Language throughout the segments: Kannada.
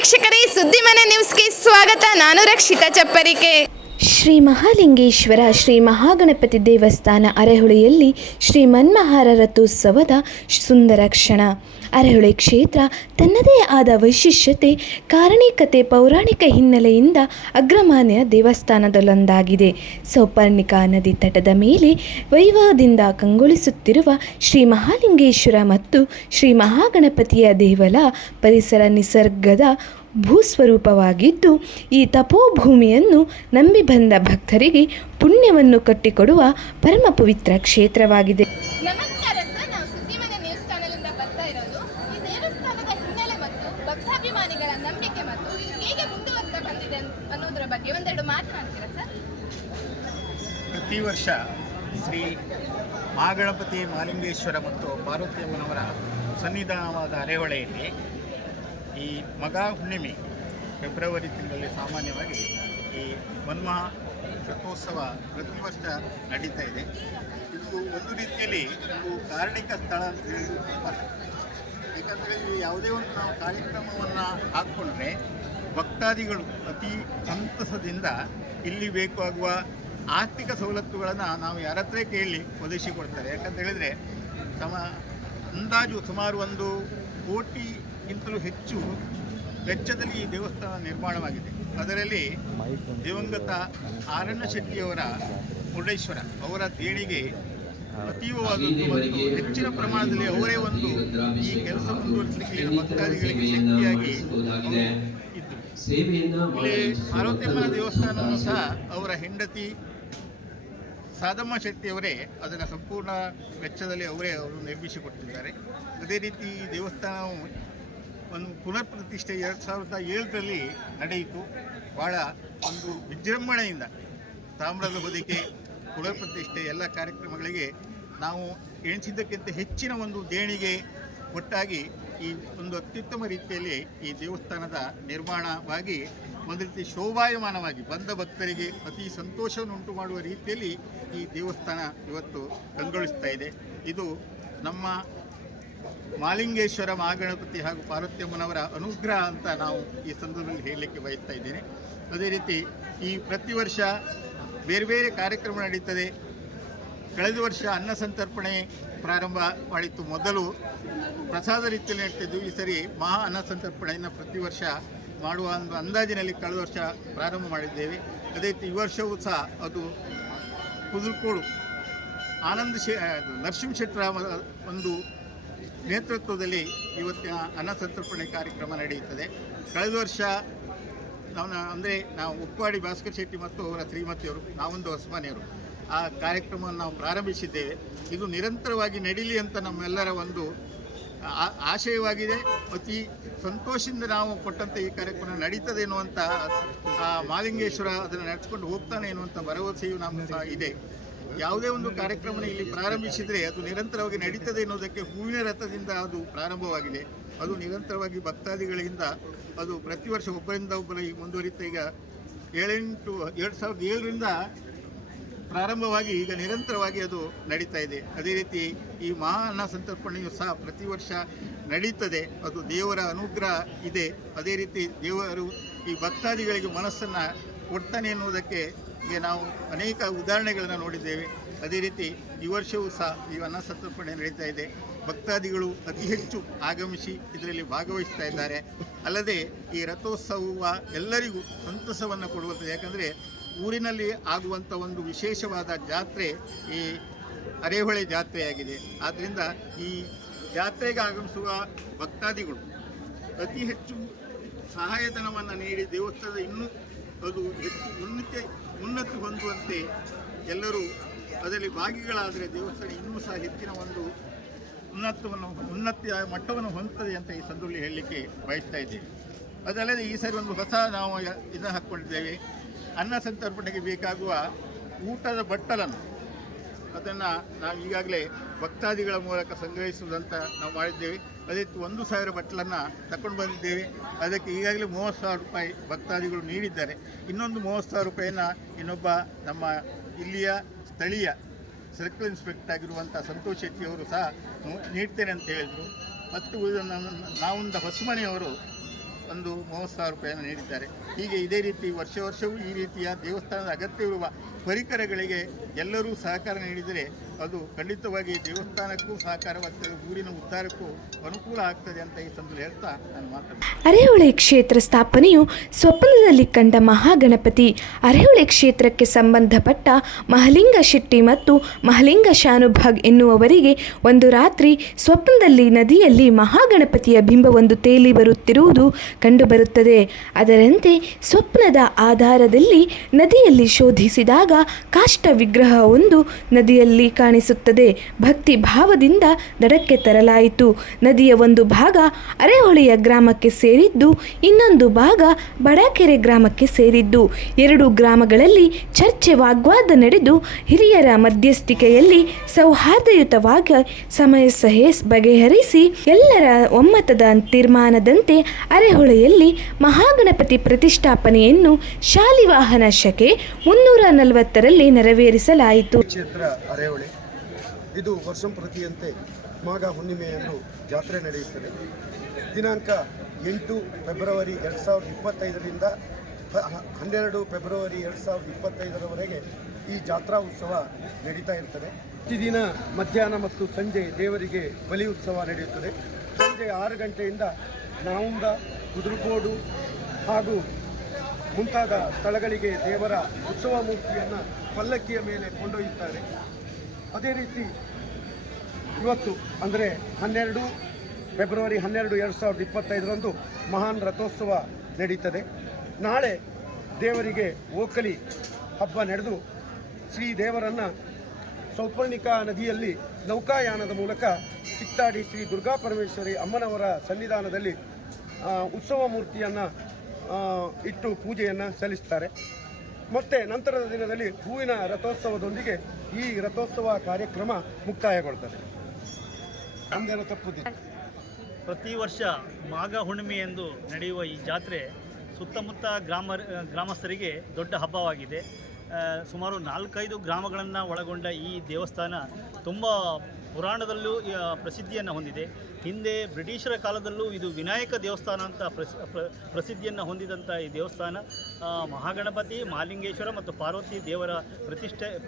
ವೀಕ್ಷಕರೇ, ಸುದ್ದಿಮನೆ ನ್ಯೂಸ್ಗೆ ಸ್ವಾಗತ. ನಾನು ರಕ್ಷಿತಾ ಚಪ್ಪರಿಕೆ. ಶ್ರೀ ಮಹಾಲಿಂಗೇಶ್ವರ ಶ್ರೀ ಮಹಾಗಣಪತಿ ದೇವಸ್ಥಾನ ಅರೆಹೊಳೆಯಲ್ಲಿ ಶ್ರೀ ಮನ್ಮಹಾರ ರಥೋತ್ಸವದ ಸುಂದರ ಕ್ಷಣ. ಅರೆಹೊಳೆ ಕ್ಷೇತ್ರ ತನ್ನದೇ ಆದ ವೈಶಿಷ್ಟ್ಯತೆ, ಕಾರಣಿಕತೆ, ಪೌರಾಣಿಕ ಹಿನ್ನೆಲೆಯಿಂದ ಅಗ್ರಮಾನ್ಯ ದೇವಸ್ಥಾನದಲ್ಲೊಂದಾಗಿದೆ. ಸೌಪರ್ಣಿಕಾ ನದಿ ತಟದ ಮೇಲೆ ವೈಭವದಿಂದ ಕಂಗೊಳಿಸುತ್ತಿರುವ ಶ್ರೀ ಮಹಾಲಿಂಗೇಶ್ವರ ಮತ್ತು ಶ್ರೀ ಮಹಾಗಣಪತಿಯ ದೇವಲ ಪರಿಸರ ನಿಸರ್ಗದ ಭೂಸ್ವರೂಪವಾಗಿದ್ದು, ಈ ತಪೋಭೂಮಿಯನ್ನು ನಂಬಿ ಬಂದ ಭಕ್ತರಿಗೆ ಪುಣ್ಯವನ್ನು ಕಟ್ಟಿಕೊಡುವ ಪರಮ ಪವಿತ್ರ ಕ್ಷೇತ್ರವಾಗಿದೆ. ನಮಸ್ಕಾರ ಸರ್, ನಾವು ಸುದ್ದಿಮನೆ ನ್ಯೂಸ್ ಚಾನೆಲ್ ಇಂದ ಬರ್ತಾ ಇರೋದು. ಈ ದೇವಸ್ಥಾನದ ಹಿನ್ನೆಲೆ ಮತ್ತು ಭಕ್ತಾಭಿಮಾನಿಗಳ ನಂಬಿಕೆ ಮತ್ತು ಹೇಗೆ ಮುಂದುವರೆದ ಬಂದಿದೆ ಅನ್ನೋದರ ಬಗ್ಗೆ ಒಂದೆರಡು ಮಾತನಾಡ್ತೀರಾ ಸರ್? ಪ್ರತಿ ವರ್ಷ ಶ್ರೀ ಮಹಾಗಣಪತಿ ಮಹಾಲಿಂಗೇಶ್ವರ ಮತ್ತು ಪಾರ್ವತಿಯಮ್ಮನವರ ಸನ್ನಿಧಾನವಾದ ಅರೆಹೊಳೆಯಲ್ಲಿ ಈ ಮಗ ಹುಣ್ಣಿಮೆ ಫೆಬ್ರವರಿ ತಿಂಗಳಲ್ಲಿ ಸಾಮಾನ್ಯವಾಗಿ ಈ ಮನ್ಮಹಾ ರಥೋತ್ಸವ ಪ್ರತಿ ವರ್ಷ ನಡೀತಾ ಇದೆ. ಇದು ಒಂದು ರೀತಿಯಲ್ಲಿ ಒಂದು ಕಾರಣಿಕ ಸ್ಥಳ ಅಂತ ಹೇಳಿ ತಪ್ಪಾಗ್ತದೆ. ಯಾಕಂದರೆ ಇಲ್ಲಿ ಯಾವುದೇ ಒಂದು ನಾವು ಕಾರ್ಯಕ್ರಮವನ್ನು ಹಾಕ್ಕೊಂಡ್ರೆ ಭಕ್ತಾದಿಗಳು ಅತಿ ಸಂತಸದಿಂದ ಇಲ್ಲಿ ಬೇಕಾಗುವ ಆರ್ಥಿಕ ಸವಲತ್ತುಗಳನ್ನು ನಾವು ಯಾರ ಹತ್ರ ಕೇಳಿ ಒದಗಿಸಿಕೊಡ್ತಾರೆ. ಯಾಕಂತ ಹೇಳಿದರೆ ಅಂದಾಜು ಸುಮಾರು 1 ಕೋಟಿಗಿಂತಲೂ ಹೆಚ್ಚು ವೆಚ್ಚದಲ್ಲಿ ಈ ದೇವಸ್ಥಾನ ನಿರ್ಮಾಣವಾಗಿದೆ. ಅದರಲ್ಲಿ ದಿವಂಗತ ಆರಣ್ಯ ಶೆಟ್ಟಿಯವರ ಮುರುಡೇಶ್ವರ ಅವರ ದೇಣಿಗೆ ಅತೀವವಾದದ್ದು ಮತ್ತು ಹೆಚ್ಚಿನ ಪ್ರಮಾಣದಲ್ಲಿ ಅವರೇ ಒಂದು ಈ ಕೆಲಸ ಮುಂದುವರಿಸಲಿಕ್ಕೆ ಭಕ್ತಾದಿಗಳಿಗೆ ಶಕ್ತಿಯಾಗಿ ಇದ್ದು. ಇಲ್ಲಿ ಪಾರ್ವತಿಯಮ್ಮನ ದೇವಸ್ಥಾನವನ್ನು ಸಹ ಅವರ ಹೆಂಡತಿ ಸಾದಮ್ಮ ಶೆಟ್ಟಿಯವರೇ ಅದನ್ನು ಸಂಪೂರ್ಣ ವೆಚ್ಚದಲ್ಲಿ ಅವರು ನಿರ್ಮಿಸಿಕೊಟ್ಟಿದ್ದಾರೆ. ಅದೇ ರೀತಿ ಈ ದೇವಸ್ಥಾನವು ಒಂದು ಪುನರ್ ಪ್ರತಿಷ್ಠೆ 2007ರಲ್ಲಿ ನಡೆಯಿತು. ಭಾಳ ಒಂದು ವಿಜೃಂಭಣೆಯಿಂದ ತಾಮ್ರದ ಹೊದಿಕೆ, ಪುನರ್ ಪ್ರತಿಷ್ಠೆ ಎಲ್ಲ ಕಾರ್ಯಕ್ರಮಗಳಿಗೆ ನಾವು ಎಣಿಸಿದ್ದಕ್ಕಿಂತ ಹೆಚ್ಚಿನ ಒಂದು ದೇಣಿಗೆ ಒಟ್ಟಾಗಿ ಈ ಒಂದು ಅತ್ಯುತ್ತಮ ರೀತಿಯಲ್ಲಿ ಈ ದೇವಸ್ಥಾನದ ನಿರ್ಮಾಣವಾಗಿ ಒಂದು ರೀತಿ ಶೋಭಾಯಮಾನವಾಗಿ ಬಂದ ಭಕ್ತರಿಗೆ ಅತಿ ಸಂತೋಷವನ್ನುಂಟು ಮಾಡುವ ರೀತಿಯಲ್ಲಿ ಈ ದೇವಸ್ಥಾನ ಇವತ್ತು ಕಂಗೊಳಿಸ್ತಾ ಇದೆ. ಇದು ನಮ್ಮ ಮಹಾಲಿಂಗೇಶ್ವರ ಮಹಾಗಣಪತಿ ಹಾಗೂ ಪಾರ್ವತಿಯಮ್ಮನವರ ಅನುಗ್ರಹ ಅಂತ ನಾವು ಈ ಸಂದರ್ಭದಲ್ಲಿ ಹೇಳಲಿಕ್ಕೆ ಬಯಸ್ತಾ ಇದ್ದೇನೆ. ಅದೇ ರೀತಿ ಈ ಪ್ರತಿ ವರ್ಷ ಬೇರೆ ಬೇರೆ ಕಾರ್ಯಕ್ರಮ ನಡೀತದೆ. ಕಳೆದ ವರ್ಷ ಅನ್ನ ಸಂತರ್ಪಣೆ ಪ್ರಾರಂಭ ಮಾಡಿತ್ತು. ಮೊದಲು ಪ್ರಸಾದ ರೀತಿಯಲ್ಲಿ ನಡೀತಿದ್ದು. ಈ ಸರಿ ಮಹಾ ಅನ್ನ ಸಂತರ್ಪಣೆಯನ್ನು ಪ್ರತಿ ವರ್ಷ ಮಾಡುವ ಒಂದು ಅಂದಾಜಿನಲ್ಲಿ ಕಳೆದ ವರ್ಷ ಪ್ರಾರಂಭ ಮಾಡಿದ್ದೇವೆ. ಅದೇ ರೀತಿ ಈ ವರ್ಷವೂ ಸಹ ಅದು ಕುದುರ್ಕೋಡು ನರಸಿಂಹ ಶೆಟ್ಟರ ಒಂದು ನೇತೃತ್ವದಲ್ಲಿ ಇವತ್ತಿನ ಅನ್ನ ಸಂತರ್ಪಣೆ ಕಾರ್ಯಕ್ರಮ ನಡೆಯುತ್ತದೆ. ಕಳೆದ ವರ್ಷ ನಾವು ಉಪ್ಪಾಡಿ ಭಾಸ್ಕರ್ ಶೆಟ್ಟಿ ಮತ್ತು ಅವರ ಶ್ರೀಮತಿಯವರು, ನಾವೊಂದು ಹೊಸಮನೆಯವರು ಆ ಕಾರ್ಯಕ್ರಮವನ್ನು ನಾವು ಪ್ರಾರಂಭಿಸಿದ್ದೇವೆ. ಇದು ನಿರಂತರವಾಗಿ ನಡೀಲಿ ಅಂತ ನಮ್ಮೆಲ್ಲರ ಒಂದು ಆಶಯವಾಗಿದೆ. ಅತಿ ಸಂತೋಷದಿಂದ ನಾವು ಕೊಟ್ಟಂಥ ಈ ಕಾರ್ಯಕ್ರಮ ನಡೀತದೆ ಎನ್ನುವಂಥ ಮಹಾಲಿಂಗೇಶ್ವರ ಅದನ್ನು ನಡೆಸ್ಕೊಂಡು ಹೋಗ್ತಾನೆ ಎನ್ನುವಂಥ ಭರವಸೆಯು ನಮ್ಮ ಸಹ ಇದೆ. ಯಾವುದೇ ಒಂದು ಕಾರ್ಯಕ್ರಮ ಇಲ್ಲಿ ಪ್ರಾರಂಭಿಸಿದರೆ ಅದು ನಿರಂತರವಾಗಿ ನಡೀತದೆ ಎನ್ನುವುದಕ್ಕೆ ಹೂವಿನ ರಥದಿಂದ ಅದು ಪ್ರಾರಂಭವಾಗಿದೆ. ಅದು ನಿರಂತರವಾಗಿ ಭಕ್ತಾದಿಗಳಿಂದ ಅದು ಪ್ರತಿ ವರ್ಷ ಒಬ್ಬರಿಂದ ಒಬ್ಬರು ಮುಂದುವರಿತಾ ಈಗ 2007ರಿಂದ ಪ್ರಾರಂಭವಾಗಿ ಈಗ ನಿರಂತರವಾಗಿ ಅದು ನಡೀತಾ ಇದೆ. ಅದೇ ರೀತಿ ಈ ಮಹಾ ಅನ್ನ ಸಂತರ್ಪಣೆಯು ಸಹ ಪ್ರತಿ ವರ್ಷ ನಡೀತದೆ. ಅದು ದೇವರ ಅನುಗ್ರಹ ಇದೆ. ಅದೇ ರೀತಿ ದೇವರು ಈ ಭಕ್ತಾದಿಗಳಿಗೆ ಮನಸ್ಸನ್ನು ಕೊಡ್ತಾನೆ ಎನ್ನುವುದಕ್ಕೆ ಈಗ ನಾವು ಅನೇಕ ಉದಾಹರಣೆಗಳನ್ನು ನೋಡಿದ್ದೇವೆ. ಅದೇ ರೀತಿ ಈ ವರ್ಷವೂ ಸಹ ಈ ಅನ್ನ ಸಂತರ್ಪಣೆ ನಡೀತಾ ಇದೆ. ಭಕ್ತಾದಿಗಳು ಅತಿ ಹೆಚ್ಚು ಆಗಮಿಸಿ ಇದರಲ್ಲಿ ಭಾಗವಹಿಸ್ತಾ ಇದ್ದಾರೆ. ಅಲ್ಲದೆ ಈ ರಥೋತ್ಸವ ಎಲ್ಲರಿಗೂ ಸಂತಸವನ್ನು ಕೊಡುತ್ತದೆ. ಯಾಕಂದರೆ ಊರಿನಲ್ಲಿ ಆಗುವಂಥ ಒಂದು ವಿಶೇಷವಾದ ಜಾತ್ರೆ ಈ ಅರೆಹೊಳೆ ಜಾತ್ರೆಯಾಗಿದೆ. ಆದ್ದರಿಂದ ಈ ಜಾತ್ರೆಗೆ ಆಗಮಿಸುವ ಭಕ್ತಾದಿಗಳು ಅತಿ ಹೆಚ್ಚು ಸಹಾಯಧನವನ್ನು ನೀಡಿ ದೇವಸ್ಥಾನದ ಇನ್ನೂ ಅದು ಹೆಚ್ಚು ಉನ್ನತಿ ಹೊಂದುವಂತೆ ಎಲ್ಲರೂ ಅದರಲ್ಲಿ ಭಾಗಿಗಳಾದರೆ ದೇವಸ್ಥಾನ ಇನ್ನೂ ಸಹ ಹೆಚ್ಚಿನ ಒಂದು ಉನ್ನತಿಯ ಮಟ್ಟವನ್ನು ಹೊಂದುತ್ತದೆ ಅಂತ ಈ ಸಂದರ್ಭದಲ್ಲಿ ಹೇಳಲಿಕ್ಕೆ ಬಯಸ್ತಾ ಇದ್ದೇವೆ. ಅದಲ್ಲದೆ ಈ ಸರಿ ಒಂದು ಹೊಸ ನಾವು ಇದನ್ನು ಹಾಕ್ಕೊಂಡಿದ್ದೇವೆ. ಅನ್ನ ಸಂತರ್ಪಣೆಗೆ ಬೇಕಾಗುವ ಊಟದ ಬಟ್ಟಲನ್ನು ಅದನ್ನು ನಾವು ಈಗಾಗಲೇ ಭಕ್ತಾದಿಗಳ ಮೂಲಕ ಸಂಗ್ರಹಿಸುವುದಂತ ನಾವು ಮಾಡಿದ್ದೇವೆ. ಅದೇ 1,000 ಬಟ್ಟಲನ್ನು ತಗೊಂಡು ಬಂದಿದ್ದೇವೆ. ಅದಕ್ಕೆ ಈಗಾಗಲೇ 30,000 ರೂಪಾಯಿ ಭಕ್ತಾದಿಗಳು ನೀಡಿದ್ದಾರೆ. ಇನ್ನೊಂದು 30,000 ರೂಪಾಯಿನ ಇನ್ನೊಬ್ಬ ನಮ್ಮ ಇಲ್ಲಿಯ ಸ್ಥಳೀಯ ಸರ್ಕಲ್ ಇನ್ಸ್ಪೆಕ್ಟರ್ ಆಗಿರುವಂಥ ಸಂತೋಷ್ ಶೆಟ್ಟಿಯವರು ಸಹ ನೀಡ್ತೇನೆ ಅಂತ ಹೇಳಿದರು. ಮತ್ತು ನಾವೊಂದು ಹೊಸಮನೆಯವರು ಒಂದು 30,000 ರೂಪಾಯಿಯನ್ನು ನೀಡಿದ್ದಾರೆ. ಹೀಗೆ ಇದೇ ರೀತಿ ವರ್ಷವೂ ಈ ರೀತಿಯ ದೇವಸ್ಥಾನದ ಅಗತ್ಯವಿರುವ ಪರಿಕರಗಳಿಗೆ ಎಲ್ಲರೂ ಸಹಕಾರ ನೀಡಿದರೆ ಅದು ಖಂಡಿತವಾಗಿ ದೇವಸ್ಥಾನಕ್ಕೂ ಸಹಕಾರವಾಗ್ತದೆ, ಊರಿನ ಉದ್ಧಾರಕ್ಕೂ ಅನುಕೂಲ ಆಗ್ತದೆ ಅಂತ ಈ ಸಂದರ್ಭದಲ್ಲಿ ಹೇಳ್ತಾ ನಾನು ಮಾತಾಡ್ತೀನಿ. ಅರೆಹೊಳೆ ಕ್ಷೇತ್ರ ಸ್ಥಾಪನೆಯು ಸ್ವಪ್ನದಲ್ಲಿ ಕಂಡ ಮಹಾಗಣಪತಿ. ಅರೆಹೊಳೆ ಕ್ಷೇತ್ರಕ್ಕೆ ಸಂಬಂಧಪಟ್ಟ ಮಹಲಿಂಗ ಶೆಟ್ಟಿ ಮತ್ತು ಮಹಲಿಂಗ ಶಾನುಭಾಗ್ ಎನ್ನುವವರಿಗೆ ಒಂದು ರಾತ್ರಿ ಸ್ವಪ್ನದಲ್ಲಿ ನದಿಯಲ್ಲಿ ಮಹಾಗಣಪತಿಯ ಬಿಂಬವೊಂದು ತೇಲಿ ಬರುತ್ತಿರುವುದು ಕಂಡುಬರುತ್ತದೆ. ಅದರಂತೆ ಸ್ವಪ್ನದ ಆಧಾರದಲ್ಲಿ ನದಿಯಲ್ಲಿ ಶೋಧಿಸಿದಾಗ ಕಾಷ್ಟ ವಿಗ್ರಹವೊಂದು ನದಿಯಲ್ಲಿ ಕಾಣಿಸುತ್ತದೆ. ಭಕ್ತಿ ಭಾವದಿಂದ ದಡಕ್ಕೆ ತರಲಾಯಿತು. ನದಿಯ ಒಂದು ಭಾಗ ಅರೆಹೊಳೆಯ ಗ್ರಾಮಕ್ಕೆ ಸೇರಿದ್ದು, ಇನ್ನೊಂದು ಭಾಗ ಬಡಾಕೆರೆ ಗ್ರಾಮಕ್ಕೆ ಸೇರಿದ್ದು. ಎರಡು ಗ್ರಾಮಗಳಲ್ಲಿ ಚರ್ಚೆ ವಾಗ್ವಾದ ನಡೆದು ಹಿರಿಯರ ಮಧ್ಯಸ್ಥಿಕೆಯಲ್ಲಿ ಸೌಹಾರ್ದಯುತವಾಗಿ ಸಮಸ್ಯೆ ಬಗೆಹರಿಸಿ ಎಲ್ಲರ ಒಮ್ಮತದ ತೀರ್ಮಾನದಂತೆ ಅರೆಹೊಳೆಯಲ್ಲಿ ಮಹಾಗಣಪತಿ ಪ್ರತಿಷ್ಠಾಪನೆಯನ್ನು ಶಾಲಿವಾಹನ ಶಕೆ 340ರಲ್ಲಿ ನೆರವೇರಿಸಲಾಯಿತು. ಕ್ಷೇತ್ರ ಅರೆಹೊಳೆ ಇದು ವರ್ಷಂಪ್ರತಿಯಂತೆ ಮಾಘ ಹುಣ್ಣಿಮೆಯಂದು ಜಾತ್ರೆ ನಡೆಯುತ್ತದೆ. ದಿನಾಂಕ 8 ಫೆಬ್ರವರಿ 2025ರಿಂದ 12 ಫೆಬ್ರವರಿ 2025ರವರೆಗೆ ಈ ಜಾತ್ರಾ ಉತ್ಸವ ನಡೀತಾ ಇರ್ತದೆ. ಪ್ರತಿದಿನ ಮಧ್ಯಾಹ್ನ ಮತ್ತು ಸಂಜೆ ದೇವರಿಗೆ ಬಲಿ ಉತ್ಸವ ನಡೆಯುತ್ತದೆ. ಸಂಜೆ 6 ಗಂಟೆಯಿಂದ ನಾವುಂದ, ಕುದುರುಗೋಡು ಹಾಗೂ ಮುಂತಾದ ಸ್ಥಳಗಳಿಗೆ ದೇವರ ಉತ್ಸವ ಮೂರ್ತಿಯನ್ನು ಪಲ್ಲಕ್ಕಿಯ ಮೇಲೆ ಕೊಂಡೊಯ್ಯುತ್ತಾರೆ. ಅದೇ ರೀತಿ ಇವತ್ತು ಅಂದರೆ 12 ಫೆಬ್ರವರಿ 12, 2025ರಂದು ಮಹಾನ್ ರಥೋತ್ಸವ ನಡೀತದೆ. ನಾಳೆ ದೇವರಿಗೆ ಓಕಲಿ ಹಬ್ಬ ನಡೆದು ಶ್ರೀ ದೇವರನ್ನು ಸೌಪರ್ಣಿಕಾ ನದಿಯಲ್ಲಿ ನೌಕಾಯಾನದ ಮೂಲಕ ಚಿತ್ತಾಡಿ ಶ್ರೀ ದುರ್ಗಾ ಪರಮೇಶ್ವರಿ ಅಮ್ಮನವರ ಸನ್ನಿಧಾನದಲ್ಲಿ ಉತ್ಸವ ಮೂರ್ತಿಯನ್ನು ಇಟ್ಟು ಪೂಜೆಯನ್ನು ಸಲ್ಲಿಸ್ತಾರೆ. ಮತ್ತು ನಂತರದ ದಿನದಲ್ಲಿ ಹೂವಿನ ರಥೋತ್ಸವದೊಂದಿಗೆ ಈ ರಥೋತ್ಸವ ಕಾರ್ಯಕ್ರಮ ಮುಕ್ತಾಯಗೊಳ್ಳುತ್ತದೆ. ನಮ್ದೇನೋ ತಪ್ಪುದಿಲ್ಲ. ಪ್ರತಿ ವರ್ಷ ಮಾಘ ಹುಣ್ಣಿಮೆಯಂದು ನಡೆಯುವ ಈ ಜಾತ್ರೆ ಸುತ್ತಮುತ್ತ ಗ್ರಾಮಸ್ಥರಿಗೆ ದೊಡ್ಡ ಹಬ್ಬವಾಗಿದೆ. ಸುಮಾರು 4-5 ಗ್ರಾಮಗಳನ್ನು ಒಳಗೊಂಡ ಈ ದೇವಸ್ಥಾನ ತುಂಬ ಪುರಾಣದಲ್ಲೂ ಪ್ರಸಿದ್ಧಿಯನ್ನು ಹೊಂದಿದೆ. ಹಿಂದೆ ಬ್ರಿಟಿಷರ ಕಾಲದಲ್ಲೂ ಇದು ವಿನಾಯಕ ದೇವಸ್ಥಾನ ಅಂತ ಪ್ರಸಿದ್ಧಿಯನ್ನು ಹೊಂದಿದಂಥ ಈ ದೇವಸ್ಥಾನ ಮಹಾಗಣಪತಿ, ಮಹಾಲಿಂಗೇಶ್ವರ ಮತ್ತು ಪಾರ್ವತಿ ದೇವರ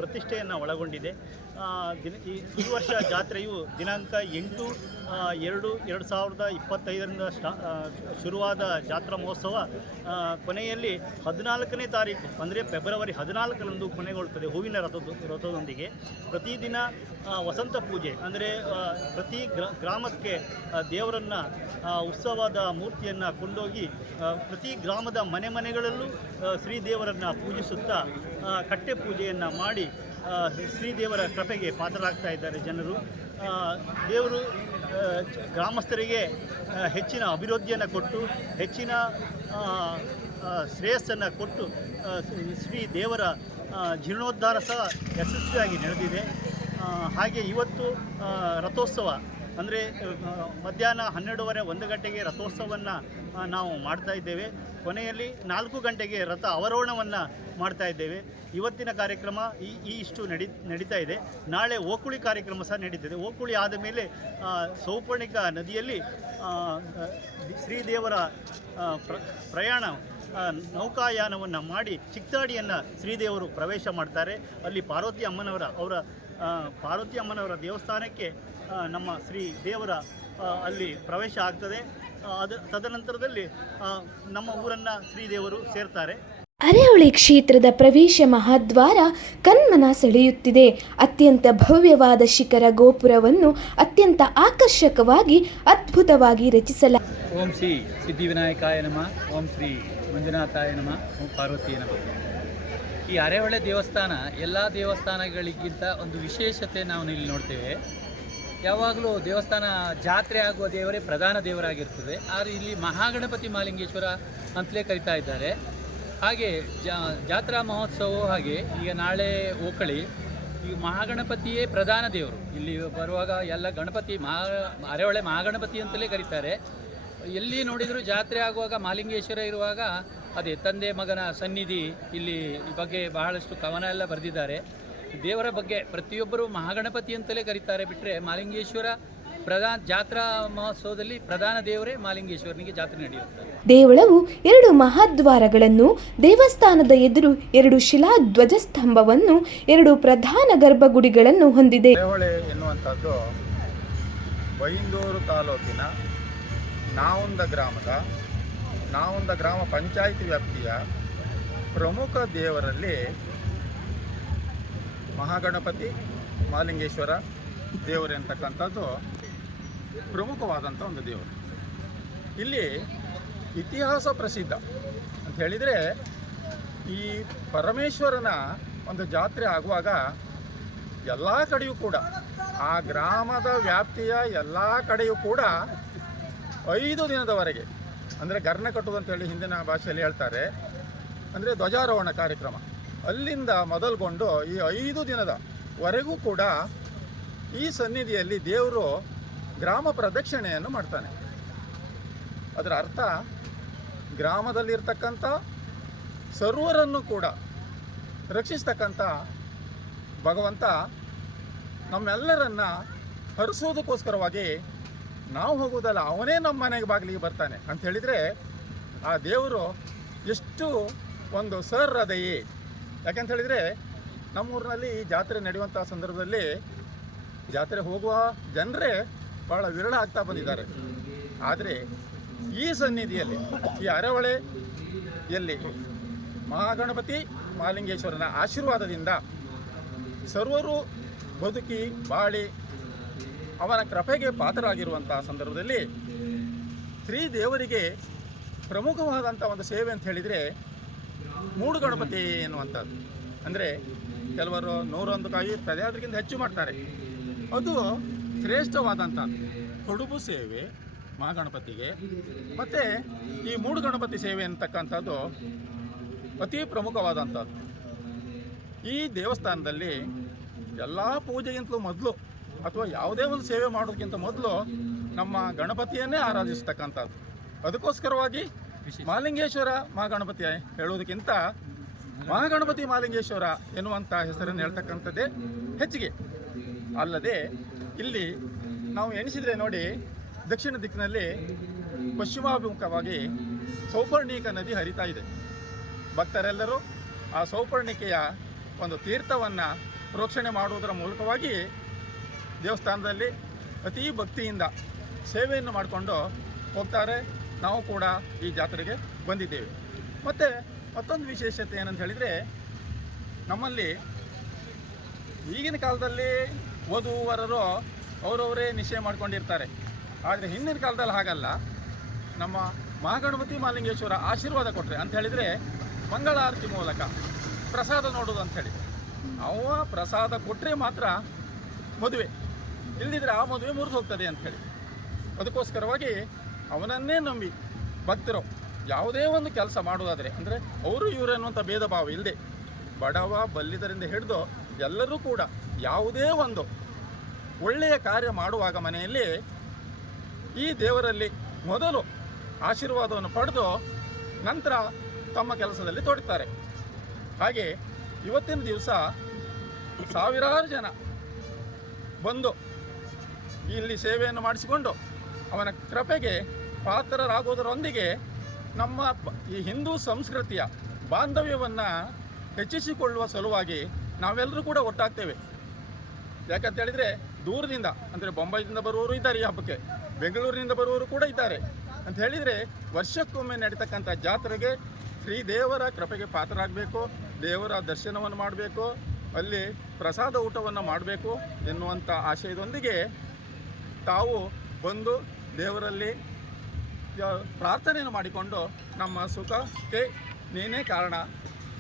ಪ್ರತಿಷ್ಠೆಯನ್ನು ಒಳಗೊಂಡಿದೆ. ಈ ವರ್ಷ ಜಾತ್ರೆಯು ದಿನಾಂಕ 8/2/2025ರಿಂದ ಶುರುವಾದ ಜಾತ್ರಾ ಮಹೋತ್ಸವ ಕೊನೆಯಲ್ಲಿ 14ನೇ ತಾರೀಕು ಅಂದರೆ ಫೆಬ್ರವರಿ 14ರಂದು ಕೊನೆಗೊಳ್ಳುತ್ತದೆ ಹೂವಿನ ರಥದೊಂದಿಗೆ. ಪ್ರತಿದಿನ ವಸಂತ ಪೂಜೆ ಅಂದರೆ ಪ್ರತಿ ಗ್ರಾಮಕ್ಕೆ ದೇವರನ್ನು ಉತ್ಸವದ ಮೂರ್ತಿಯನ್ನು ಕೊಂಡೋಗಿ ಪ್ರತಿ ಗ್ರಾಮದ ಮನೆಗಳಲ್ಲೂ ಶ್ರೀದೇವರನ್ನು ಪೂಜಿಸುತ್ತಾ ಕಟ್ಟೆ ಪೂಜೆಯನ್ನು ಮಾಡಿ ಶ್ರೀದೇವರ ಕೃಪೆಗೆ ಪಾತ್ರರಾಗ್ತಾ ಇದ್ದಾರೆ ಜನರು. ದೇವರು ಗ್ರಾಮಸ್ಥರಿಗೆ ಹೆಚ್ಚಿನ ಅಭಿವೃದ್ಧಿಯನ್ನು ಕೊಟ್ಟು ಹೆಚ್ಚಿನ ಶ್ರೇಯಸ್ಸನ್ನು ಕೊಟ್ಟು ಶ್ರೀ ದೇವರ ಜೀರ್ಣೋದ್ಧಾರ ಸಹ ಯಶಸ್ವಿಯಾಗಿ ನಡೆದಿದೆ. ಹಾಗೆ ಇವತ್ತು ರಥೋತ್ಸವ ಅಂದರೆ ಮಧ್ಯಾಹ್ನ 12:30-1 ಗಂಟೆಗೆ ರಥೋತ್ಸವವನ್ನು ನಾವು ಮಾಡ್ತಾ ಇದ್ದೇವೆ. ಕೊನೆಯಲ್ಲಿ 4 ಗಂಟೆಗೆ ರಥ ಅವರೋಹಣವನ್ನು ಮಾಡ್ತಾ ಇದ್ದೇವೆ. ಇವತ್ತಿನ ಕಾರ್ಯಕ್ರಮ ಇಷ್ಟು ನಡೀತಾ ಇದೆ. ನಾಳೆ ಓಕುಳಿ ಕಾರ್ಯಕ್ರಮ ಸಹ ನಡೀತದೆ. ಓಕುಳಿ ಆದ ಮೇಲೆ ಸೌಪರ್ಣಿಕಾ ನದಿಯಲ್ಲಿ ಶ್ರೀದೇವರ ಪ್ರಯಾಣ ನೌಕಾಯಾನವನ್ನು ಮಾಡಿ ಚಿಕ್ತಾಡಿಯನ್ನು ಶ್ರೀದೇವರು ಪ್ರವೇಶ ಮಾಡ್ತಾರೆ. ಅಲ್ಲಿ ಪಾರ್ವತಿ ಅಮ್ಮನವರ ದೇವಸ್ಥಾನಕ್ಕೆ ನಮ್ಮ ಶ್ರೀ ದೇವರ ಅಲ್ಲಿ ಪ್ರವೇಶ ಆಗ್ತದೆ. ತದನಂತರದಲ್ಲಿ ನಮ್ಮ ಊರನ್ನು ಶ್ರೀದೇವರು ಸೇರ್ತಾರೆ. ಅರೆಹೊಳೆ ಕ್ಷೇತ್ರದ ಪ್ರವೇಶ ಮಹಾದ್ವಾರ ಕಣ್ಮನ ಸೆಳೆಯುತ್ತಿದೆ. ಅತ್ಯಂತ ಭವ್ಯವಾದ ಶಿಖರ ಗೋಪುರವನ್ನು ಅತ್ಯಂತ ಆಕರ್ಷಕವಾಗಿ ಅದ್ಭುತವಾಗಿ ರಚಿಸಲಾಗಿದೆ. ಓಂ ಶ್ರೀ ಸಿದ್ಧಿವಿನಾಯಕಾಯ ನಮಃ, ಓಂ ಶ್ರೀ ಮಂಜುನಾಥಾಯ ನಮಃ, ಓಂ ಪಾರ್ವತಿ ನಮಃ. ಈ ಅರೆಹೊಳೆ ದೇವಸ್ಥಾನ ಎಲ್ಲ ದೇವಸ್ಥಾನಗಳಿಗಿಂತ ಒಂದು ವಿಶೇಷತೆ ನಾವು ಇಲ್ಲಿ ನೋಡ್ತೇವೆ. ಯಾವಾಗಲೂ ದೇವಸ್ಥಾನ ಜಾತ್ರೆ ಆಗುವ ದೇವರೇ ಪ್ರಧಾನ ದೇವರಾಗಿರ್ತದೆ. ಆದರೆ ಇಲ್ಲಿ ಮಹಾಗಣಪತಿ ಮಹಾಲಿಂಗೇಶ್ವರ ಅಂತಲೇ ಕರಿತಾ ಇದ್ದಾರೆ. ಹಾಗೆ ಜಾತ್ರಾ ಮಹೋತ್ಸವ ಹಾಗೆ ಈಗ ನಾಳೆ ಓಕಳಿ, ಈ ಮಹಾಗಣಪತಿಯೇ ಪ್ರಧಾನ ದೇವರು. ಇಲ್ಲಿ ಬರುವಾಗ ಎಲ್ಲ ಗಣಪತಿ ಅರೆಹೊಳೆ ಮಹಾಗಣಪತಿ ಅಂತಲೇ ಕರೀತಾರೆ. ಎಲ್ಲಿ ನೋಡಿದರೂ ಜಾತ್ರೆ ಆಗುವಾಗ ಮಹಾಲಿಂಗೇಶ್ವರ ಇರುವಾಗ ಅದೇ ತಂದೆ ಮಗನ ಸನ್ನಿಧಿ. ಇಲ್ಲಿ ಈ ಬಗ್ಗೆ ಬಹಳಷ್ಟು ಕವನ ಎಲ್ಲ ಬರೆದಿದ್ದಾರೆ. ದೇವರ ಬಗ್ಗೆ ಪ್ರತಿಯೊಬ್ಬರು ಮಹಾಗಣಪತಿ ಅಂತಲೇ ಕರೀತಾರೆ ಬಿಟ್ಟರೆ ಮಹಾಲಿಂಗೇಶ್ವರ ಜಾತ್ರಾ ಮಹೋತ್ಸವದಲ್ಲಿ ಪ್ರಧಾನ ದೇವರೇ ಮಹಾಲಿಂಗೇಶ್ವರನಿಗೆ ಜಾತ್ರೆ ನಡೆಯುತ್ತದೆ. ದೇವಳವು 2 ಮಹಾದ್ವಾರಗಳನ್ನು, ದೇವಸ್ಥಾನದ ಎದುರು 2 ಶಿಲಾ ಧ್ವಜಸ್ತಂಭವನ್ನು, 2 ಪ್ರಧಾನ ಗರ್ಭಗುಡಿಗಳನ್ನು ಹೊಂದಿದೆ. ಅರೆಹೊಳೆ ಎನ್ನುವಂಥದ್ದು ಬೈಂದೂರು ತಾಲೂಕಿನ ನಾವುಂದ ಗ್ರಾಮ ಪಂಚಾಯಿತಿ ವ್ಯಾಪ್ತಿಯ ಪ್ರಮುಖ ದೇವರಲ್ಲಿ ಮಹಾಗಣಪತಿ ಮಹಾಲಿಂಗೇಶ್ವರ ದೇವರು ಅಂತಕ್ಕಂಥದ್ದು ಪ್ರಮುಖವಾದಂಥ ಒಂದು ದೇವರು. ಇಲ್ಲಿ ಇತಿಹಾಸ ಪ್ರಸಿದ್ಧ ಅಂತ ಹೇಳಿದರೆ, ಈ ಪರಮೇಶ್ವರನ ಒಂದು ಜಾತ್ರೆ ಆಗುವಾಗ ಎಲ್ಲ ಕಡೆಯೂ ಕೂಡ, ಆ ಗ್ರಾಮದ ವ್ಯಾಪ್ತಿಯ ಎಲ್ಲ ಕಡೆಯೂ ಕೂಡ 5 ದಿನದವರೆಗೆ, ಅಂದರೆ ಗರ್ನ ಕಟ್ಟುವುದು ಅಂತೇಳಿ ಹಿಂದಿನ ಭಾಷೆಯಲ್ಲಿ ಹೇಳ್ತಾರೆ, ಅಂದರೆ ಧ್ವಜಾರೋಹಣ ಕಾರ್ಯಕ್ರಮ ಅಲ್ಲಿಂದ ಮೊದಲುಗೊಂಡು ಈ 5 ದಿನದವರೆಗೂ ಕೂಡ ಈ ಸನ್ನಿಧಿಯಲ್ಲಿ ದೇವರು ಗ್ರಾಮ ಪ್ರದಕ್ಷಿಣೆಯನ್ನು ಮಾಡ್ತಾನೆ. ಅದರ ಅರ್ಥ, ಗ್ರಾಮದಲ್ಲಿರ್ತಕ್ಕಂಥ ಸರ್ವರನ್ನು ಕೂಡ ರಕ್ಷಿಸ್ತಕ್ಕಂಥ ಭಗವಂತ ನಮ್ಮೆಲ್ಲರನ್ನ ಹರಿಸೋದಕ್ಕೋಸ್ಕರವಾಗಿ ನಾವು ಹೋಗೋದಲ್ಲ, ಅವನೇ ನಮ್ಮ ಮನೆಗೆ ಬಾಗಿಲಿಗೆ ಬರ್ತಾನೆ ಅಂತ ಹೇಳಿದರೆ ಆ ದೇವರು ಎಷ್ಟು ಒಂದು ಸಹೃದಯಿ. ಯಾಕೆಂತ ಹೇಳಿದರೆ, ನಮ್ಮೂರಿನಲ್ಲಿ ಈ ಜಾತ್ರೆ ನಡೆಯುವಂಥ ಸಂದರ್ಭದಲ್ಲಿ ಜಾತ್ರೆ ಹೋಗುವ ಜನರೇ ಭಾಳ ವಿರಳ ಆಗ್ತಾ ಬಂದಿದ್ದಾರೆ. ಆದರೆ ಈ ಸನ್ನಿಧಿಯಲ್ಲಿ, ಈ ಅರೆಹೊಳೆಯಲ್ಲಿ ಮಹಾಗಣಪತಿ ಮಹಾಲಿಂಗೇಶ್ವರನ ಆಶೀರ್ವಾದದಿಂದ ಸರ್ವರು ಬದುಕಿ ಬಾಳಿ ಅವನ ಕೃಪೆಗೆ ಪಾತ್ರರಾಗಿರುವಂಥ ಸಂದರ್ಭದಲ್ಲಿ ಶ್ರೀ ದೇವರಿಗೆ ಪ್ರಮುಖವಾದಂಥ ಒಂದು ಸೇವೆ ಅಂತ ಹೇಳಿದರೆ ಮೂಡು ಗಣಪತಿ ಎನ್ನುವಂಥದ್ದು. ಅಂದರೆ ಕೆಲವರು 101 ಕಾಯಿ ಇರ್ತದೆ, ಅದಕ್ಕಿಂತ ಹೆಚ್ಚು ಮಾಡ್ತಾರೆ. ಅದು ಶ್ರೇಷ್ಠವಾದಂಥದ್ದು ಕಡುಬು ಸೇವೆ ಮಹಾಗಣಪತಿಗೆ. ಮತ್ತು ಈ ಮೂಡು ಗಣಪತಿ ಸೇವೆ ಅಂತಕ್ಕಂಥದ್ದು ಅತಿ ಪ್ರಮುಖವಾದಂಥದ್ದು. ಈ ದೇವಸ್ಥಾನದಲ್ಲಿ ಎಲ್ಲ ಪೂಜೆಗಿಂತಲೂ ಮೊದಲು, ಅಥವಾ ಯಾವುದೇ ಒಂದು ಸೇವೆ ಮಾಡೋದಕ್ಕಿಂತ ಮೊದಲು ನಮ್ಮ ಗಣಪತಿಯನ್ನೇ ಆರಾಧಿಸ್ತಕ್ಕಂಥದ್ದು. ಅದಕ್ಕೋಸ್ಕರವಾಗಿ ಮಹಾಲಿಂಗೇಶ್ವರ ಮಹಾಗಣಪತಿ ಹೇಳುವುದಕ್ಕಿಂತ ಮಹಾಗಣಪತಿ ಮಹಾಲಿಂಗೇಶ್ವರ ಎನ್ನುವಂಥ ಹೆಸರನ್ನು ಹೇಳ್ತಕ್ಕಂಥದ್ದೇ ಹೆಚ್ಚಿಗೆ. ಅಲ್ಲದೆ ಇಲ್ಲಿ ನಾವು ಎಣಿಸಿದರೆ ನೋಡಿ, ದಕ್ಷಿಣ ದಿಕ್ಕಿನಲ್ಲಿ ಪಶ್ಚಿಮಾಭಿಮುಖವಾಗಿ ಸೌಪರ್ಣಿಕ ನದಿ ಹರಿತಾ ಇದೆ. ಭಕ್ತರೆಲ್ಲರೂ ಆ ಸೌಪರ್ಣಿಕೆಯ ಒಂದು ತೀರ್ಥವನ್ನು ಪ್ರೋಕ್ಷಣೆ ಮಾಡುವುದರ ಮೂಲಕವಾಗಿ ದೇವಸ್ಥಾನದಲ್ಲಿ ಅತಿ ಭಕ್ತಿಯಿಂದ ಸೇವೆಯನ್ನು ಮಾಡಿಕೊಂಡು ಹೋಗ್ತಾರೆ. ನಾವು ಕೂಡ ಈ ಜಾತ್ರೆಗೆ ಬಂದಿದ್ದೇವೆ. ಮತ್ತು ಮತ್ತೊಂದು ವಿಶೇಷತೆ ಏನಂತ ಹೇಳಿದರೆ, ನಮ್ಮಲ್ಲಿ ಈಗಿನ ಕಾಲದಲ್ಲಿ ವಧುವರರು ಅವರವರೇ ನಿಶ್ಚಯ ಮಾಡ್ಕೊಂಡಿರ್ತಾರೆ. ಆದರೆ ಹಿಂದಿನ ಕಾಲದಲ್ಲಿ ಹಾಗಲ್ಲ. ನಮ್ಮ ಮಹಾಗಣಪತಿ ಮಹಾಲಿಂಗೇಶ್ವರ ಆಶೀರ್ವಾದ ಕೊಟ್ಟರೆ ಅಂತ ಹೇಳಿದರೆ ಮಂಗಳಾರತಿ ಮೂಲಕ ಪ್ರಸಾದ ನೋಡೋದು ಅಂಥೇಳಿ, ಅವ ಪ್ರಸಾದ ಕೊಟ್ಟರೆ ಮಾತ್ರ ಮದುವೆ, ಇಲ್ಲದಿದ್ದರೆ ಆ ಮದುವೆ ಮುರಿದು ಹೋಗ್ತದೆ ಅಂಥೇಳಿ. ಅದಕ್ಕೋಸ್ಕರವಾಗಿ ಅವನನ್ನೇ ನಂಬಿ ಭಕ್ತರು ಯಾವುದೇ ಒಂದು ಕೆಲಸ ಮಾಡೋದಾದರೆ, ಅಂದರೆ ಅವರು ಇವರು ಅನ್ನುವಂಥ ಭೇದ ಭಾವ ಇಲ್ಲದೆ ಬಡವ ಬಲ್ಲಿದರಿಂದ ಹಿಡಿದು ಎಲ್ಲರೂ ಕೂಡ ಯಾವುದೇ ಒಂದು ಒಳ್ಳೆಯ ಕಾರ್ಯ ಮಾಡುವಾಗ ಮನೆಯಲ್ಲಿ ಈ ದೇವರಲ್ಲಿ ಮೊದಲು ಆಶೀರ್ವಾದವನ್ನು ಪಡೆದು ನಂತರ ತಮ್ಮ ಕೆಲಸದಲ್ಲಿ ತೊಡಗ್ತಾರೆ. ಹಾಗೆ ಇವತ್ತಿನ ದಿವಸ ಸಾವಿರಾರು ಜನ ಬಂದು ಇಲ್ಲಿ ಸೇವೆಯನ್ನು ಮಾಡಿಸಿಕೊಂಡು ಅವನ ಕೃಪೆಗೆ ಪಾತ್ರರಾಗೋದರೊಂದಿಗೆ ನಮ್ಮ ಈ ಹಿಂದೂ ಸಂಸ್ಕೃತಿಯ ಬಾಂಧವ್ಯವನ್ನು ಹೆಚ್ಚಿಸಿಕೊಳ್ಳುವ ಸಲುವಾಗಿ ನಾವೆಲ್ಲರೂ ಕೂಡ ಒಟ್ಟಾಗ್ತೇವೆ. ಯಾಕಂತ ಹೇಳಿದರೆ, ದೂರದಿಂದ ಅಂದರೆ ಬೊಂಬೈದಿಂದ ಬರುವವರು ಇದ್ದಾರೆ ಈ ಹಬ್ಬಕ್ಕೆ, ಬೆಂಗಳೂರಿನಿಂದ ಬರುವವರು ಕೂಡ ಇದ್ದಾರೆ. ಅಂತ ಹೇಳಿದರೆ ವರ್ಷಕ್ಕೊಮ್ಮೆ ನಡೀತಕ್ಕಂಥ ಜಾತ್ರೆಗೆ ಶ್ರೀದೇವರ ಕೃಪೆಗೆ ಪಾತ್ರರಾಗಬೇಕು, ದೇವರ ದರ್ಶನವನ್ನು ಮಾಡಬೇಕು, ಅಲ್ಲಿ ಪ್ರಸಾದ ಊಟವನ್ನು ಮಾಡಬೇಕು ಎನ್ನುವಂಥ ಆಶಯದೊಂದಿಗೆ ತಾವು ಬಂದು ದೇವರಲ್ಲಿ ಪ್ರಾರ್ಥನೆಯನ್ನು ಮಾಡಿಕೊಂಡು ನಮ್ಮ ಸುಖಕ್ಕೆ ನೀನೇ ಕಾರಣ,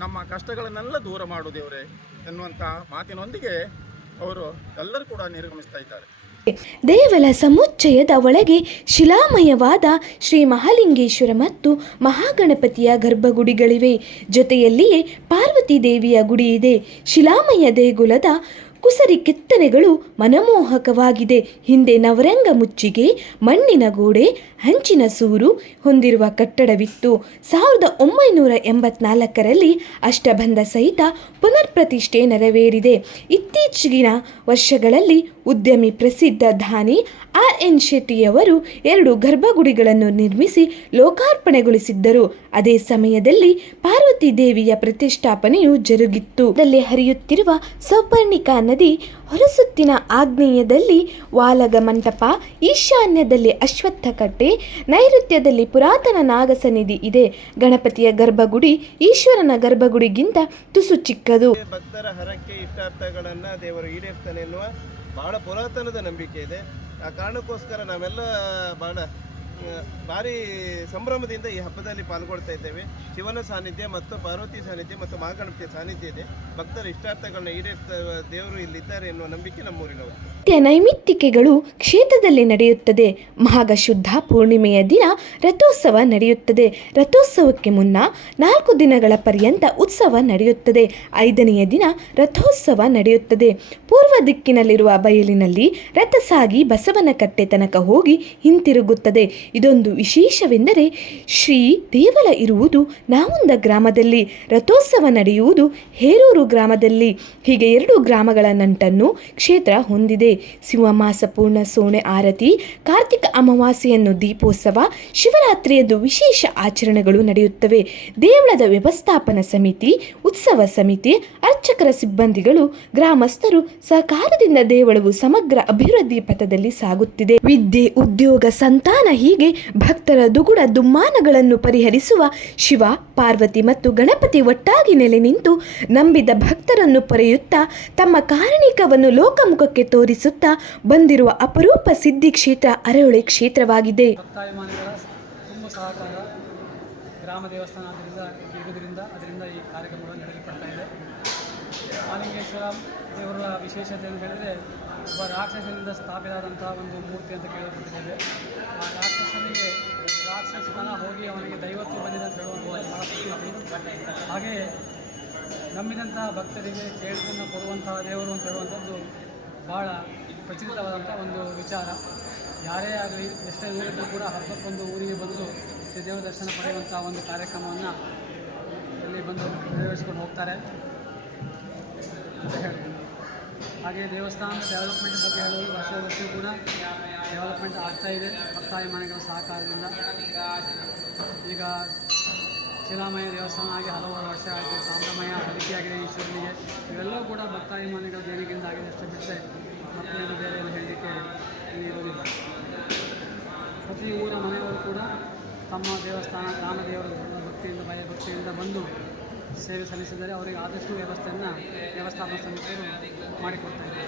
ನಮ್ಮ ಕಷ್ಟಗಳನ್ನೆಲ್ಲ ದೂರ ಮಾಡು ದೇವರೇ ಎನ್ನುವಂಥ ಮಾತಿನೊಂದಿಗೆ ಅವರು ಎಲ್ಲರೂ ಕೂಡ ನಿರ್ಗಮಿಸ್ತಾ ಇದ್ದಾರೆ. ದೇವಲ ಸಮುಚ್ಚಯದ ಒಳಗೆ ಶಿಲಾಮಯವಾದ ಶ್ರೀ ಮಹಾಲಿಂಗೇಶ್ವರ ಮತ್ತು ಮಹಾಗಣಪತಿಯ ಗರ್ಭಗುಡಿಗಳಿವೆ. ಜೊತೆಯಲ್ಲಿಯೇ ಪಾರ್ವತಿ ದೇವಿಯ ಗುಡಿ ಇದೆ. ಶಿಲಾಮಯ ದೇಗುಲದ ಕುಸರಿ ಕೆತ್ತನೆಗಳು ಮನಮೋಹಕವಾಗಿದೆ. ಹಿಂದೆ ನವರಂಗ ಮುಚ್ಚಿಗೆ, ಮಣ್ಣಿನ ಗೋಡೆ, ಹಂಚಿನ ಸೂರು ಹೊಂದಿರುವ ಕಟ್ಟಡವಿತ್ತು. 1984ರಲ್ಲಿ ಅಷ್ಟಬಂಧ ಸಹಿತ ಪುನರ್ ಪ್ರತಿಷ್ಠೆ ನೆರವೇರಿದೆ. ಇತ್ತೀಚಿನ ವರ್ಷಗಳಲ್ಲಿ ಉದ್ಯಮಿ ಪ್ರಸಿದ್ಧ ದಾನಿ RN ಶೆಟ್ಟಿಯವರು 2 ಗರ್ಭಗುಡಿಗಳನ್ನು ನಿರ್ಮಿಸಿ ಲೋಕಾರ್ಪಣೆಗೊಳಿಸಿದ್ದರು. ಅದೇ ಸಮಯದಲ್ಲಿ ಪಾರ್ವತಿ ದೇವಿಯ ಪ್ರತಿಷ್ಠಾಪನೆಯು ಜರುಗಿತ್ತು. ದಲ್ಲಿ ಹರಿಯುತ್ತಿರುವ ಸೌಪರ್ಣಿಕಾ ನದಿ, ಹೊರಸುತ್ತಿನ ಆಗ್ನೇಯದಲ್ಲಿ ವಾಲಗ ಮಂಟಪ, ಈಶಾನ್ಯದಲ್ಲಿ ಅಶ್ವತ್ಥ ಕಟ್ಟೆ, ನೈಋತ್ಯದಲ್ಲಿ ಪುರಾತನ ನಾಗಸನ್ನಿಧಿ ಇದೆ. ಗಣಪತಿಯ ಗರ್ಭಗುಡಿ ಈಶ್ವರನ ಗರ್ಭಗುಡಿಗಿಂತ ತುಸು ಚಿಕ್ಕದು. ಭಕ್ತರ ಹರಕೆ ಇಷ್ಟಾರ್ಥಗಳನ್ನು ದೇವರು ಈಡೇರ್ತಾನೆ ಎನ್ನುವ ಬಹಳ ಪುರಾತನದ ನಂಬಿಕೆ ಇದೆ. ಆ ಕಾರಣಕ್ಕೋಸ್ಕರ ನಾವೆಲ್ಲ ಭಾರಿ ಸಂಭ್ರಮದಿಂದ ಈ ಹಬ್ಬದಲ್ಲಿ ಪಾಲ್ಗೊಳ್ತಾ ಇದ್ದೇವೆ. ಶಿವನ ಸಾನ್ನಿಧ್ಯ ಮತ್ತು ಪಾರ್ವತಿ ಸಾನ್ನಿಧ್ಯ ಮತ್ತು ಮಹಾಗಣಪತಿಯ ಸಾನ್ನಿಧ್ಯ ಇದೆ. ಭಕ್ತರ ಇಷ್ಟಾರ್ಥಗಳನ್ನ ಈಡೇರಿಸ್ತಾ ದೇವರು ಇಲ್ಲಿದ್ದಾರೆ ಎನ್ನುವ ನಂಬಿಕೆ ನಮ್ಮೂರಿನವರು. ನೈಮಿತ್ತಿಕೆಗಳು ಕ್ಷೇತ್ರದಲ್ಲಿ ನಡೆಯುತ್ತದೆ. ಮಾಘ ಶುದ್ಧ ಪೂರ್ಣಿಮೆಯ ದಿನ ರಥೋತ್ಸವ ನಡೆಯುತ್ತದೆ. ರಥೋತ್ಸವಕ್ಕೆ ಮುನ್ನ 4 ದಿನಗಳ ಪರ್ಯಂತ ಉತ್ಸವ ನಡೆಯುತ್ತದೆ. 5ನೆಯ ದಿನ ರಥೋತ್ಸವ ನಡೆಯುತ್ತದೆ. ಪೂರ್ವ ದಿಕ್ಕಿನಲ್ಲಿರುವ ಬಯಲಿನಲ್ಲಿ ರಥ ಸಾಗಿ ಬಸವನ ಕಟ್ಟೆ ತನಕ ಹೋಗಿ ಹಿಂತಿರುಗುತ್ತದೆ. ಇದೊಂದು ವಿಶೇಷವೆಂದರೆ ಶ್ರೀ ದೇವಲ ಇರುವುದು ನಾವುಂದ ಗ್ರಾಮದಲ್ಲಿ, ರಥೋತ್ಸವ ನಡೆಯುವುದು ಹೇರೂರು ಗ್ರಾಮದಲ್ಲಿ. ಹೀಗೆ 2 ಗ್ರಾಮಗಳ ನಂಟನ್ನು ಕ್ಷೇತ್ರ ಹೊಂದಿದೆ. ಸಿಂಹಮಾಸ ಪೂರ್ಣ ಸೋಣೆ ಆರತಿ, ಕಾರ್ತಿಕ ಅಮಾವಾಸ್ಯೆಯನ್ನು ದೀಪೋತ್ಸವ, ಶಿವರಾತ್ರಿಯಂದು ವಿಶೇಷ ಆಚರಣೆಗಳು ನಡೆಯುತ್ತವೆ. ದೇವಳದ ವ್ಯವಸ್ಥಾಪನಾ ಸಮಿತಿ, ಉತ್ಸವ ಸಮಿತಿ, ಅರ್ಚಕರ ಸಿಬ್ಬಂದಿಗಳು, ಗ್ರಾಮಸ್ಥರು ಸಹಕಾರದಿಂದ ದೇವಳವು ಸಮಗ್ರ ಅಭಿವೃದ್ಧಿ ಪಥದಲ್ಲಿ ಸಾಗುತ್ತಿದೆ. ವಿದ್ಯೆ, ಉದ್ಯೋಗ, ಸಂತಾನ ಹೀಗೆ ಭಕ್ತರ ದುಗುಡ ದುಮ್ಮಾನಗಳನ್ನು ಪರಿಹರಿಸುವ ಶಿವ, ಪಾರ್ವತಿ ಮತ್ತು ಗಣಪತಿ ಒಟ್ಟಾಗಿ ನೆಲೆ ನಿಂತು ನಂಬಿದ ಭಕ್ತರನ್ನು ಪೊರೆಯುತ್ತಾ ತಮ್ಮ ಕಾರಣಿಕವನ್ನು ಲೋಕಮುಖಕ್ಕೆ ತೋರಿಸುತ್ತಾ ಬಂದಿರುವ ಅಪರೂಪ ಸಿದ್ಧಿ ಕ್ಷೇತ್ರ ಅರೆಹೊಳೆ ಕ್ಷೇತ್ರವಾಗಿದೆ. ಭಕ್ತಾಭಿಮಾನಿಗಳ ತುಂಬ ಸಹಕಾರ ಗ್ರಾಮ ದೇವಸ್ಥಾನ ಇರುವುದರಿಂದ ಅದರಿಂದ ಈ ಕಾರ್ಯಕ್ರಮಗಳು ನಡೆಯಲ್ಪಡ್ತಾ ಇದೆ. ಮಹಾಲಿಂಗೇಶ್ವರ ದೇವರ ವಿಶೇಷತೆ ಅಂತ ಹೇಳಿದರೆ ಒಬ್ಬ ರಾಕ್ಷಸನಿಂದ ಸ್ಥಾಪಿತವಾದಂಥ ಒಂದು ಮೂರ್ತಿ ಅಂತ ಕೇಳಲ್ಪಟ್ಟಿದ್ದೇವೆ. ಆ ರಾಕ್ಷಸನಿಗೆ ರಾಕ್ಷಸನ ಹೋಗಿ ಅವನಿಗೆ ದೈವತ್ವ ಬಂದಿದೆ ಅಂತ ಹೇಳುವಂಥ ಬಹಳ ಪ್ರತೀತಿ. ಹಾಗೆಯೇ ನಂಬಿದಂತಹ ಭಕ್ತರಿಗೆ ಕೇಳಿದ್ದನ್ನು ಕೊಡುವಂತಹ ದೇವರು ಅಂತ ಹೇಳುವಂಥದ್ದು ಭಾಳ ಪ್ರಚಲಿತವಾದಂಥ ಒಂದು ವಿಚಾರ. ಯಾರೇ ಆಗಲಿ ಎಷ್ಟೇ ಊರಿದ್ದರೂ ಕೂಡ ಹಬ್ಬಕ್ಕೊಂದು ಊರಿಗೆ ಬಂದು ಶ್ರೀ ದೇವರ ದರ್ಶನ ಪಡೆಯುವಂಥ ಒಂದು ಕಾರ್ಯಕ್ರಮವನ್ನು ಇಲ್ಲಿ ಬಂದು ನೆರವೇರಿಸಿಕೊಂಡು ಹೋಗ್ತಾರೆ ಅಂತ ಹೇಳ್ತೀನಿ. ಹಾಗೆ ದೇವಸ್ಥಾನದ ಡೆವಲಪ್ಮೆಂಟ್ ಬಗ್ಗೆ ಹೇಳುವುದು ವರ್ಷ ಕೂಡ ಡೆವಲಪ್ಮೆಂಟ್ ಆಗ್ತಾಯಿದೆ ಭಕ್ತಾಭಿಮಾನಿಗಳ ಸಹಕಾರದಿಂದ. ಈಗ ಶಿಲಾಮಯ ದೇವಸ್ಥಾನ ಆಗಿ ಹಲವಾರು ವರ್ಷ ಆಯಿತು. ತಾಮ್ರಮಯ ಹಲಿಕೆಯಾಗಿದೆ ಈಶ್ವರನಿಗೆ. ಇವೆಲ್ಲವೂ ಕೂಡ ಭಕ್ತಾಭಿಮಾನಿಗಳ ದೇಣಿಗೆಯಿಂದ ಆಗಿದೆ ಅಷ್ಟೇ ಬಿಟ್ಟರೆ ಮತ್ತೇನು ಬೇರೆ ಏನು ಹೇಳಲಿಕ್ಕೆ ಇರುವುದಿಲ್ಲ. ಪ್ರತಿ ಊರ ಮನೆಯವರು ಕೂಡ ತಮ್ಮ ದೇವಸ್ಥಾನ ಗ್ರಾಮ ದೇವರ ಭಕ್ತಿಯಿಂದ ಬಂದು ಸೇವೆ ಸಲ್ಲಿಸಿದರೆ ಅವರಿಗೆ ಆದಷ್ಟು ವ್ಯವಸ್ಥೆಯನ್ನು ವ್ಯವಸ್ಥಾಪನಾ ಸಮಿತಿಯವರು ಮಾಡಿಕೊಡ್ತಾರೆ.